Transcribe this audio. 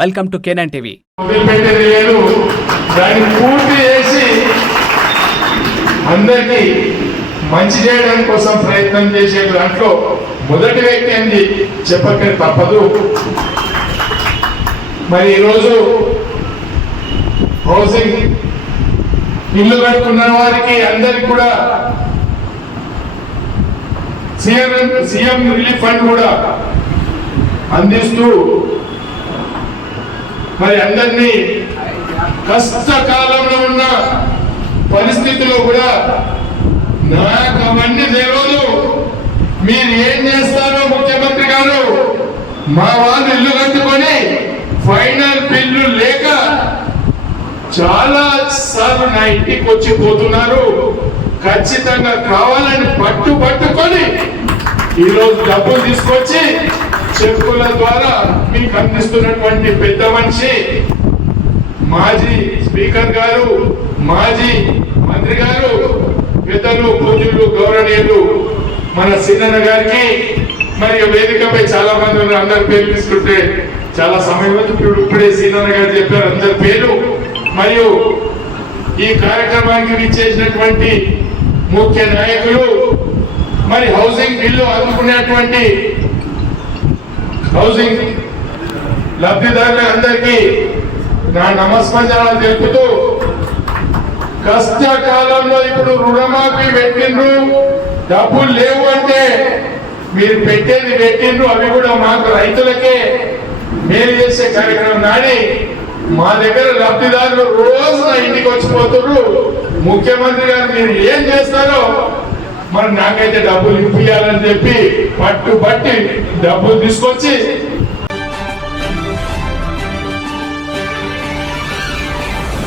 Welcome to K9 TV. దాన్ని పూర్తి చేసి అందరికీ మంచి చేయడం కోసం ప్రయత్నం చేసే దాంట్లో మొదటి వ్యక్తి అని చెప్పక తప్పదు. మరి ఈరోజు హౌసింగ్ ఇల్లు కట్టుకున్న వారికి అందరికి కూడా సీఎం రిలీఫ్ ఫండ్ కూడా అందిస్తూ మరి అందరినీ కష్టకాలంలో ఉన్న పరిస్థితుల్లో కూడా నాకు అవన్నీ తెలియదు, మీరు ఏం చేస్తారో ముఖ్యమంత్రి గారు, మా వాళ్ళు ఇల్లు కట్టుకొని ఫైనల్ బిల్లు లేక చాలా సార్లు నా ఇంటికి వచ్చి పోతున్నారు. ఖచ్చితంగా కావాలని పట్టుకొని ఈరోజు డబ్బులు తీసుకొచ్చి చెక్కుల ద్వారా మీకు అందిస్తున్నటువంటి పెద్ద మనిషి మాజీ స్పీకర్ గారు, మాజీ మంత్రి గారు, పెద్దలు పూజలు గౌరవనీయులు మన సీనన్న గారికి మరియు వేదికపై చాలా మంది ఉన్నారు. అందరి పేర్లు తీసుకుంటే చాలా సమయం ఇప్పుడే సీనన్న గారు చెప్పారు అందరి పేరు. మరియు ఈ కార్యక్రమానికి విచ్చేసినటువంటి ముఖ్య నాయకులు, మరి హౌసింగ్ బిల్లు అందుకునేటువంటి హౌసింగ్ లబ్ధిదారులందరికీ నా నమస్కారాలు తెలుపుతూ, కష్టకాలంలో ఇప్పుడు రుణమాఫీ పెట్టిండ్రు, డబ్బులు లేవు అంటే మీరు పెట్టిండ్రు, అవి కూడా మాకు రైతులకే మేలు చేసే కార్యక్రమం నాని మా దగ్గర లబ్ధిదారులు రోజు నా ఇంటికి వచ్చిపోతున్నారు. ముఖ్యమంత్రి గారు మీరు ఏం చేస్తారో మరి నాకైతే డబ్బులు ఇప్పియాలని చెప్పి పట్టుబట్టి డబ్బులు తీసుకొచ్చి